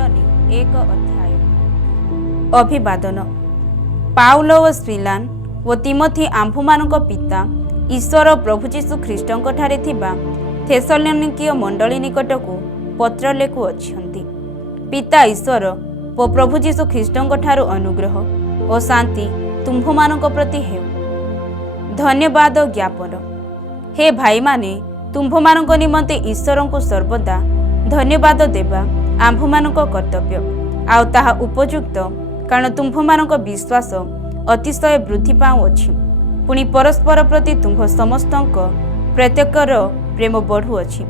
थेसलोनी 1 अध्याय। अभिवादन। पाउलो व स्विलान व तिमोथी आम्भमानक पिता ईश्वर प्रभु जीशु ख्रीष्टଙ୍କ ठारे थिबा थेसलोनिकीय मंडली निकटकू पत्र लेखु अछंती। पिता ईश्वर व प्रभु जीशु ख्रीष्टଙ୍କ ठारू अनुग्रह और शांति तुम्भमानक प्रति हेउ। धन्यवाद ज्ञापन। हे भाई माने, तुम्भमानक निमंते ईश्वर को सर्वदा धन्यवाद देवा आम्भमानक कर्तव्य, आउ ताहा उपयुक्त, कारण तुम्भमानक विश्वास अतिशय वृद्धि पाउअछि। पुणी परस्पर प्रति तुम्भ समस्तक प्रत्येकर प्रेम बढ़ुअछि।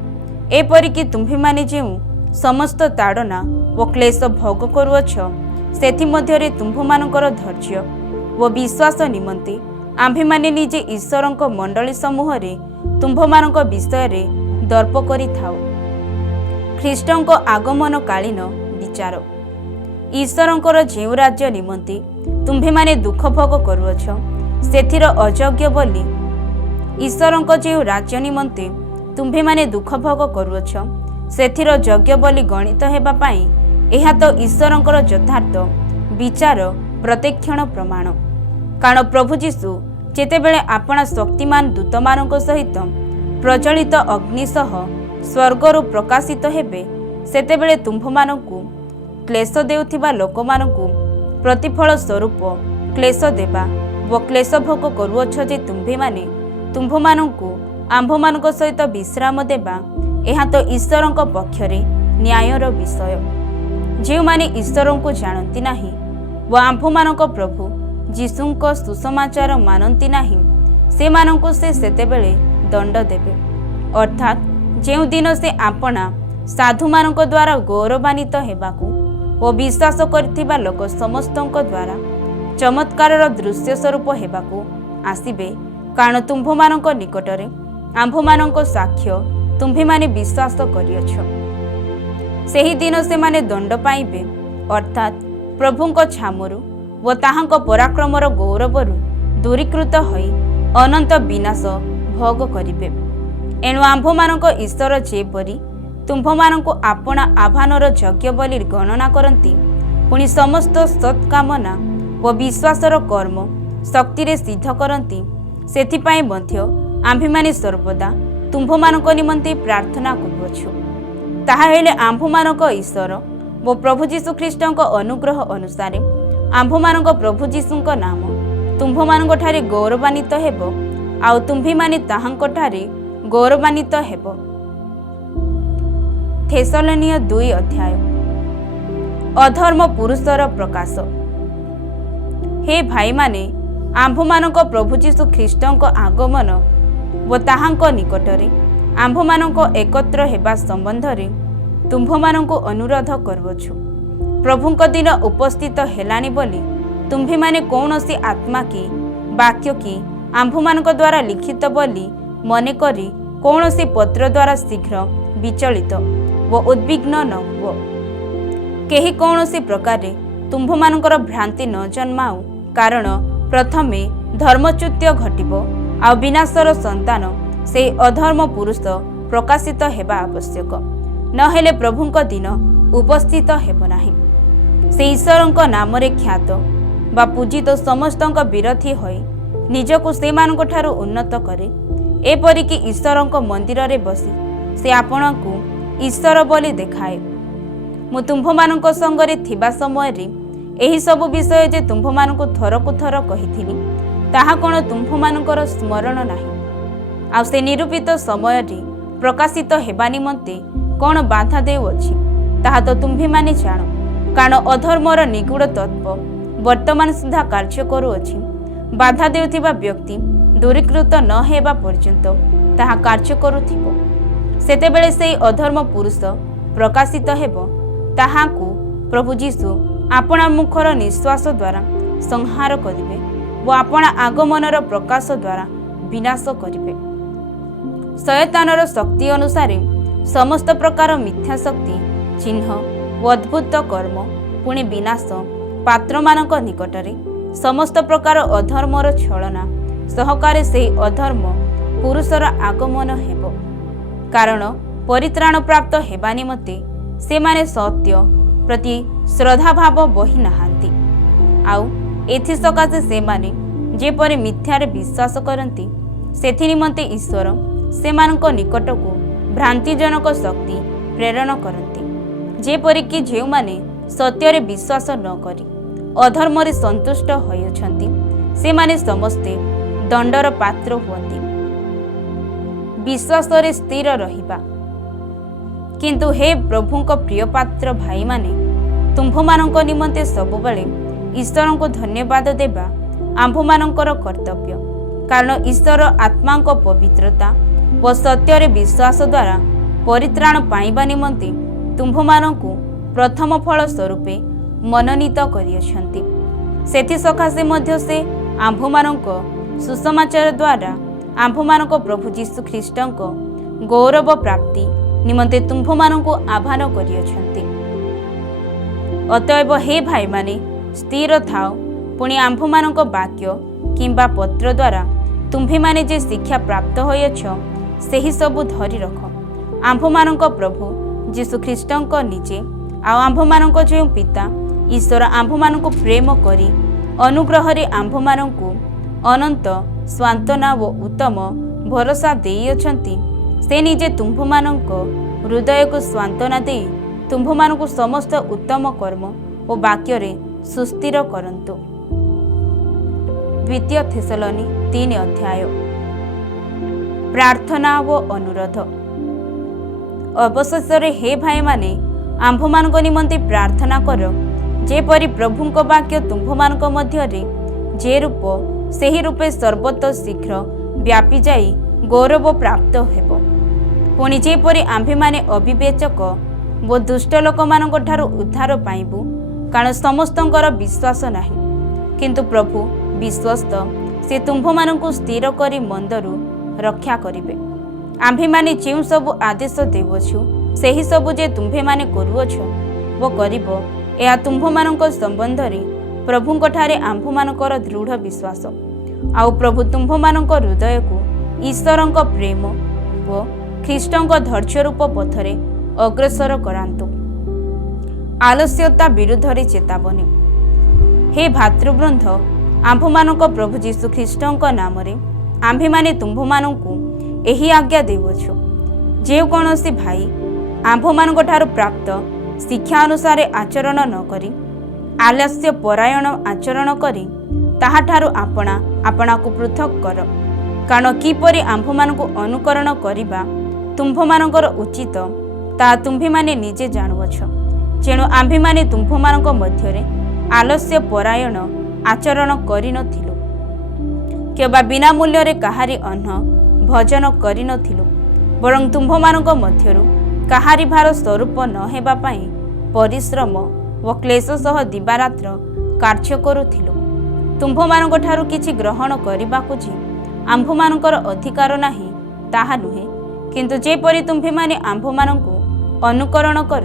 एपरिकी तुम्भेमाने जेउ समस्त ताड़ना व क्लेश भोग करुअछ, सेथि मध्यरे तुम्भमानकर धैर्य व विश्वास निमंते आम्भेमाने निजे ईश्वरଙ୍କ मंडली समूहरे तुम्भमानक विषय दर्प करि थाउ। ख्रीष्टଙ୍କ आगमन कालीन विचार। ईश्वरଙ୍କର जेउ राज्य निमंते तुम्भेमाने दुख भोग करुअछ, सेथिर अयोग्य बोली ईश्वरଙ୍କ जेउ राज्य निमंते तुम्भेमाने दुख भोग करुअछ, सेथिर योग्य बोली गणित हेबा पाई एहा तो ईश्वरଙ୍କର यथार्थ विचार प्रत्यक्षण प्रमाण। कारण प्रभु जीशु जेतेबेले आपणा शक्तिमान दूतमानଙ୍କ सहित प्रज्वलित अग्नि सह स्वर्गरु प्रकाशित हेबे, सेतेबेले तुम्भमानଙ୍କୁ क्लेश देउथिबा लोकमानଙ୍କୁ प्रतिफल स्वरूप क्लेश देबा व क्लेश भोग करुअछ जे तुम्भेमाने तुम्भमानଙ୍କୁ आम्भमानଙ୍କ सहित विश्राम देबा, एहा तो ईश्वरଙ୍କ पक्षरे न्यायर विषय। जे माने ईश्वरଙ୍କୁ जानती नाही व आम्भमानଙ୍କ प्रभु जीशुଙ୍କ सुसमाचार मानती नाही, से मानଙ୍କୁ से सेतेबेले दंड देबे। अर्थात जेउ दिन से आपना साधु मानक द्वारा गौरवान्वित हेबाकू व विश्वास करथिबा लोक समस्तଙ୍କ द्वारा चमत्कार दृश्य स्वरूप हेबाकू आसिबे, कारण तुम्भमानଙ୍କ निकटरे आम्भमानଙ୍କ साक्ष्य तुम्भेमाने विश्वास करिअछ। सेही दिन से माने दंड पाइबे, अर्थात प्रभुଙ୍କ छामरु व ताहाଙ୍କ पराक्रमर गौरवरु दूरीकृत होई अनंत विनाश भोग करिबे। एणु आम्भमानଙ୍କ ईश्वर जेपरि तुम्भमानଙ୍କୁ आपणा आह्वानर योग्य बोली गणना करती, पुणी समस्त सत्कामना व विश्वासर कर्म शक्ति रे सिद्ध करती, सेथिपाई मध्य आम्भेमाने सर्वदा तुम्भमानଙ୍କ निमंते प्रार्थना करुअछु। ताहा हेले आम्भमानଙ୍କ ईश्वर व प्रभु जीशु ख्रीष्टଙ୍କ अनुग्रह अनुसार आम्भमानଙ୍କ प्रभु जीशुଙ୍କ नाम तुम्भमानଙ୍କ ठारे गौरवान्वित हेबो, आउ तुम्भेमाने ताहाଙ୍କ ठारे गौरवान्वित हेबो। थेसलोनिय 2 अध्याय। अधर्म पुरुषर प्रकाश। हे भाई माने, आम्भमानଙ୍କ प्रभु जीशु ख्रीष्टଙ୍କ आगमन व ताहाଙ୍କ निकटरे आम्भमानଙ୍କ एकत्र हेबा संबंधरे तुम्भमानଙ୍କୁ अनुरोध करुअछु। प्रभुଙ୍କ दिन उपस्थित हेलानी बोली तुम्भेमाने कौनसी आत्मा की वाक्य की आम्भमानଙ୍କ द्वारा लिखित बोली मने करी कौनसी पत्र द्वारा शीघ्र विचलित व उद्विग्न न हुओ। केही कौनसी प्रकार तुम्भमानଙ୍କର भ्रांति न जन्माऊ, कारण प्रथमे धर्मच्युत्य घटिबो, आ विनाशर संतान से अधर्म पुरुष प्रकाशित हेबा आवश्यक, नहेले प्रभुଙ୍କ दिन उपस्थित हेब नाही। से ईश्वरଙ୍କ नामरे ख्यात बा पूजित समस्तଙ୍କ विरोधी होई निजको सेमानଙ୍କ ठारू उन्नत करे। एपरिकी ईश्वरଙ୍କ मंदिर रे बसी से आपणकू ईश्वर बोली देखाए। मु तुम्भमानଙ୍କ संगरे थिबा समय रे एही सब विषय जे तुम्भमानଙ୍କୁ थरकू थर कहिथिनी, ताहा कोन तुम्भमानଙ୍କର स्मरण नाही। आ से निरूपित समय रे प्रकाशित हेबा निमंते कोन बाधा देउअछि, ताहा तो तुम्भेमाने जानो, कारण अधर्मर निगूढ़ तत्व वर्तमान सुधा कार्य करुअछि। बाधा देउथिबा व्यक्ति दूरीकृत न हेबा पर्यंत ताहा कार्य करुथिबो। सेतेबेले सेई अधर्म पुरुष प्रकाशित हेबो, ताहाकू प्रभु जीशु आपणा मुखर निश्वास द्वारा संहार करिबे व आपणा आगमनर प्रकाश द्वारा विनाश करिबे। शयतानर शक्ति अनुसार समस्त प्रकार मिथ्या शक्ति चिन्ह व अद्भुत कर्म पुणी विनाश पात्रमानक निकटरे समस्त प्रकार अधर्मर छलना सहकारे से अधर्म पुरुषर आगमन हेबो। कारण परित्राण प्राप्त हेबा निमते से माने सत्य प्रति श्रद्धाभाव बही नाहांती। आउ एथि सकाशे सेमाने जेपरि मिथ्यारे विश्वास करती सेथि निमंते ईश्वर सेमानक निकटको भ्रांतिजनक शक्ति प्रेरण करती। जेपरिक जो माने सत्य विश्वास न करी अधर्म संतुष्ट होइछंती सेमाने समस्ते दंडर पात्र हुअंती। विश्वास रे स्थिर रहिबा। किंतु हे प्रभुंक प्रिय पात्र भाई माने तुम्भमानंक निमंते सबुबले ईश्वर को धन्यवाद देबा आम्भमानंकर कर्तव्य। कारण ईश्वर आत्मांक पवित्रता व सत्य विश्वास द्वारा परित्राण पाइबा निमंते तुम्भमानंकु प्रथम फल स्वरूपे मनोनीत करियछंती। सेथि सकाशे मध्य से आम्भमानंक सुसमाचार द्वारा आम्भमानंक प्रभु जीशु ख्रीष्टंक गौरव प्राप्ति निमंते तुम्भमानंकु आह्वान करियछंती। अतएव हे भाई माने स्थिर थाओ, पुणी आम्भमानंक वाक्य किंबा पत्र द्वारा तुम्भे माने जे शिक्षा प्राप्त होयछ सेही सबु धरि रख। आम्भमानंक प्रभु जीशु ख्रीष्टंक निजे आ आम्भमानंक जो पिता ईश्वर आम्भमानंकु प्रेम करी अनुग्रह रे आम्भमानंकु अनंत स्वांतना व उत्तम भरोसा देइछंती से निजे तुम्भमानंक हृदय को स्वांतना दे तुम्भमानंकु समस्त उत्तम कर्म और वाक्य रे सुस्थिर करंतु। द्वितीय थेसलोनी 3 अध्याय। प्रार्थना व अनुरोध। अवशेष हे भाई माने आम्भमानंक निमंते प्रार्थना कर जेपरि प्रभुंक वाक्य तुम्भमानंक मध्य रे जे रूप सेही रूपे सर्वत शीघ्र व्यापी जाई गौरव प्राप्त हेबो। पुणी जेपरि आम्भेमाने अविवेचक व दुष्ट लोक मानक ठारू उद्धार पाइबु। कारण समस्तंकर विश्वास नाही, किंतु प्रभु विश्वस्त से तुम्भमानंकु स्थिर करी मंदरु रक्षा करिबे। आम्भेमाने जेउ सबु आदेश देउछु सेही सबु जे तुम्भे माने करूअछो वो करिबो, एहा तुम्भमानंक संबंध रे प्रभुंक ठारे आम्भमानकर दृढ़ विश्वास। आउ प्रभु तुम्भमानंक हृदय को ईश्वरंक प्रेम व ख्रीष्टंक धैर्य रूप पथरे अग्रसर करांतु। आलस्यता विरुद्ध रे चेतावनी। हे भातृवृंद, आम्भमानंक प्रभु जीशु ख्रीष्टंक नाम रे आम्भेमाने तुम्भमानंकु एही आज्ञा देउछु, जे कोनोसी भाई आम्भमानंक ठारू प्राप्त शिक्षा अनुसार आचरण न करी आलस्य परायण आचरण करी ताहा ठारू आपणा आपणा को पृथक कर। कारण किपरि आम्भमानंकु अनुकरण करिबा तुम्भमानंकर उचित ता तुम्भेमाने निजे जाणुअछ। जेणु आम्भेमाने तुम्भमानंक मध्यरे आलस्य परायण आचरण करि नथिलु, केबा बिना मूल्य रे काहारी अन्न भजन करि नथिलु, बरं तुम्भमानंक मध्यरु काहारी भार स्वरूप न हेबा पई परिश्रम व क्लेश सह दिवारात्र कार्य करुथिलु। तुम्भमानंक ठारू किछि ग्रहण करिबाकु जे आम्भमानंकर अधिकार नाही ताहा नुहे, किंतु जेपरि तुम्भेमाने आम्भमानंकु अनुकरण कर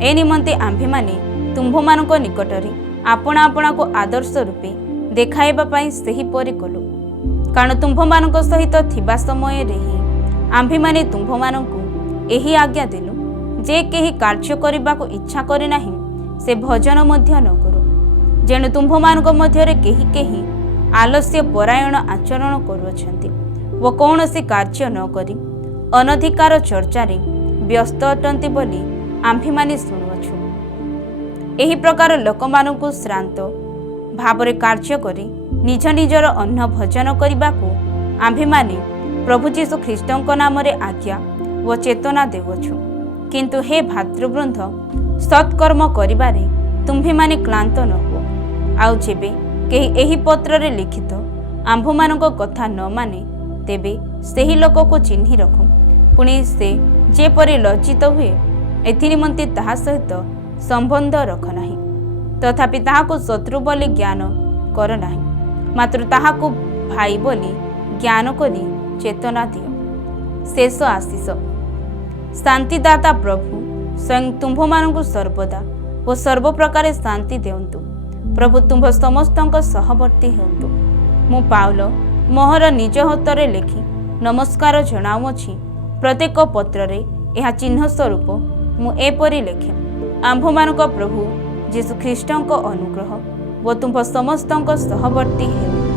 ए निमंते आम्भेमाने तुम्भमानंक निकटरे आपणा आपणा को आदर्श रूपे देखाइबा पई सेही परि कलु। कारण तुम्भमानंक सहित थिबा समय रे ही आम्भेमाने तुम्भमानंकु एही आज्ञा देलु जे केही कार्य करिबाकु इच्छा करे नाही से भजन मध्य न करू। जेणु तुम्भमानंक मध्यरे केही केही आलस्य परायण आचरण करुअछंती व कौनसी कार्य न करी अनधिकार चर्चारे व्यस्त अटंती बोली आम्भेमाने शुणुअछु। एही प्रकार लोकमानंकु श्रांत भावरे कार्य करी निज निजर अन्न भजन करिबाकु आम्भेमाने प्रभु जीशु ख्रीष्टंक नाम रे आज्ञा व चेतना देवछु। किंतु हे भातृवृंद, सत्कर्म करिबारे तुम्भेमाने क्लांत न हो। आउ जेबे केही एही पत्र रे लिखित आम्भमानंक कथा न माने तेबे सेही लोक को चिन्हि रखु। पुणी से जेपरि लज्जित हुए एथि निमंते ताहा सहित संबंध रख नाही। तथापि ताहाको शत्रु बोली ज्ञान कर नाही, मात्र ताहाको भाई बोली ज्ञान करी चेतना दियो। शेष आशीष। शांतिदाता प्रभु स्वयं तुम्भमानंकु सर्वदा व सर्व प्रकार शांति देउंतु। प्रभु तुम्भ समस्तंक सहवर्ती हेउंतु। मु पाउल मोहर निज हाथरे लेखि नमस्कार जणाउछि। प्रत्येक पत्र रे एहा चिन्ह स्वरूप मु एपरि लेखे। आम्भमानक प्रभु जीशु ख्रीष्टଙ୍କ अनुग्रह व तुम समस्तଙ୍କ सहवर्ती हेउ।